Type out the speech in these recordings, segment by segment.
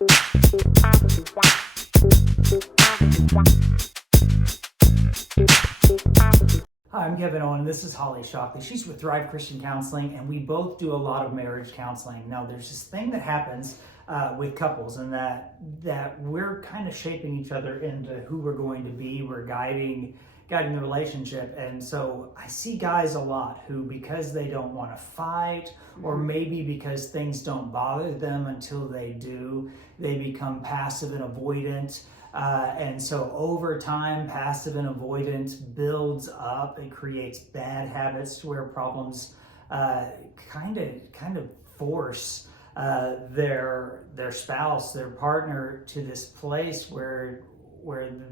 Hi, I'm Kevon Owen. This is Holly Shockley. She's with Thrive Christian Counseling, and we both do a lot of marriage counseling. Now, there's this thing that happens with couples, and that we're kind of shaping each other into who we're going to be. We're guiding the relationship, and so I see guys a lot who, because they don't want to fight, or maybe because things don't bother them until they do, they become passive and avoidant. And so over time, passive and avoidant builds up. It creates bad habits to where problems kind of force their spouse, their partner, to this place where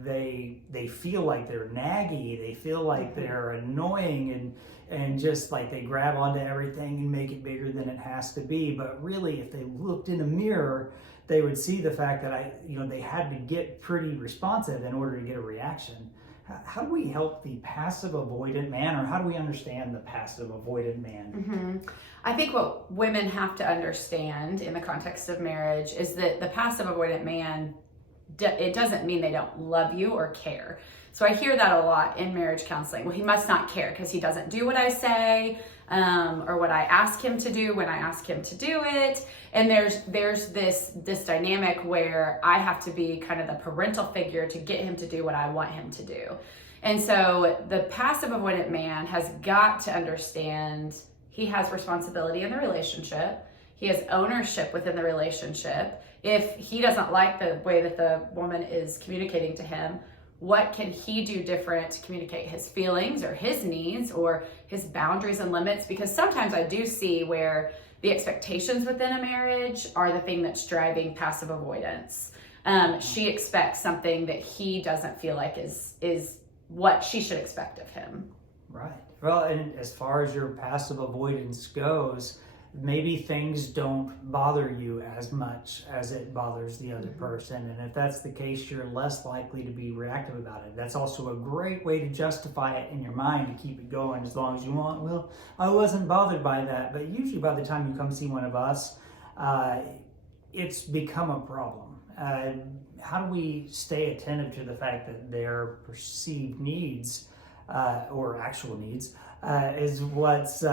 they feel like they're naggy, they feel like they're annoying, and just like they grab onto everything and make it bigger than it has to be. But really, if they looked in a mirror, they would see the fact that they had to get pretty responsive in order to get a reaction. How do we help the passive avoidant man, or how do we understand the passive avoidant man? I think what women have to understand in the context of marriage is that the passive avoidant man, it doesn't mean they don't love you or care. So I hear that a lot in marriage counseling. Well, he must not care because he doesn't do what I say, or what I ask him to do when I ask him to do it. And there's this dynamic where I have to be kind of the parental figure to get him to do what I want him to do. And so the passive avoidant man has got to understand he has responsibility in the relationship. He has ownership within the relationship. If he doesn't like the way that the woman is communicating to him, what can he do different to communicate his feelings or his needs or his boundaries and limits? Because sometimes I do see where the expectations within a marriage are the thing that's driving passive avoidance. She expects something that he doesn't feel like is what she should expect of him. Right. Well, and as far as your passive avoidance goes, maybe things don't bother you as much as it bothers the other person. And if that's the case, you're less likely to be reactive about it. That's also a great way to justify it in your mind to keep it going as long as you want. Well, I wasn't bothered by that. But usually by the time you come see one of us, it's become a problem. How do we stay attentive to the fact that their perceived needs or actual needs is what's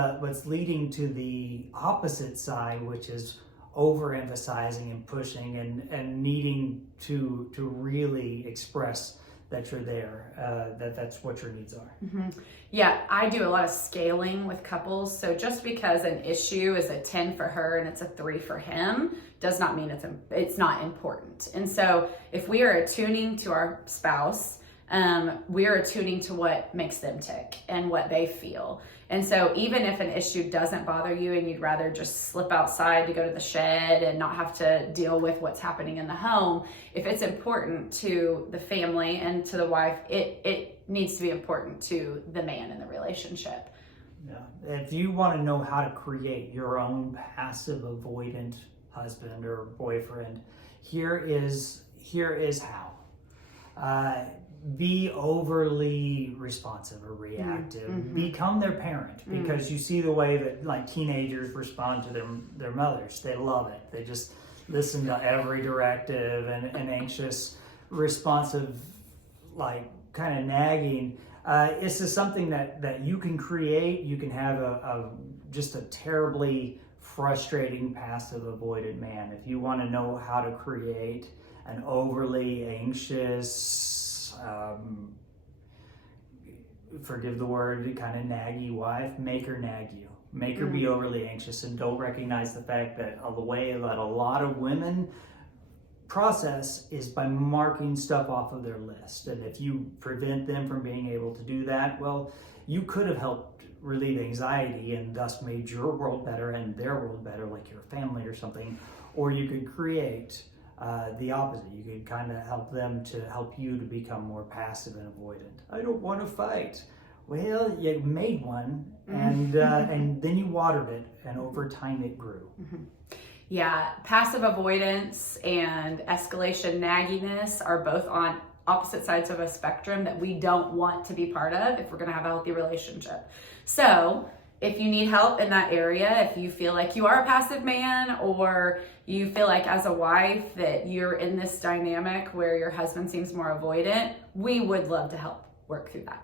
leading to the opposite side, which is overemphasizing and pushing and needing to really express that you're there, that's what your needs are. Yeah, I do a lot of scaling with couples. So just because an issue is a 10 for her and it's a 3 for him does not mean it's not important. And so if we are attuning to our spouse, we're attuning to what makes them tick and what they feel. And so even if an issue doesn't bother you and you'd rather just slip outside to go to the shed and not have to deal with what's happening in the home, if it's important to the family and to the wife, it needs to be important to the man in the relationship. Yeah. If you want to know how to create your own passive avoidant husband or boyfriend, here is how. Be overly responsive or reactive. Become their parent, because you see the way that like teenagers respond to their mothers. They love it. They just listen to every directive and anxious, responsive, like kind of nagging. This is something that you can create. You can have just a terribly frustrating passive avoidant man. If you want to know how to create an overly anxious, forgive the word, kind of naggy wife, make her nag you. Make her be overly anxious, and don't recognize the fact that the way that a lot of women process is by marking stuff off of their list. And if you prevent them from being able to do that, well, you could have helped relieve anxiety and thus made your world better and their world better, like your family or something. Or you could create the opposite. You could kind of help them to help you to become more passive and avoidant. I don't want to fight. Well, you made one, and then you watered it, and over time it grew. Yeah, passive avoidance and escalation nagginess are both on opposite sides of a spectrum that we don't want to be part of if we're going to have a healthy relationship. So if you need help in that area, if you feel like you are a passive man, or you feel like as a wife that you're in this dynamic where your husband seems more avoidant, we would love to help work through that.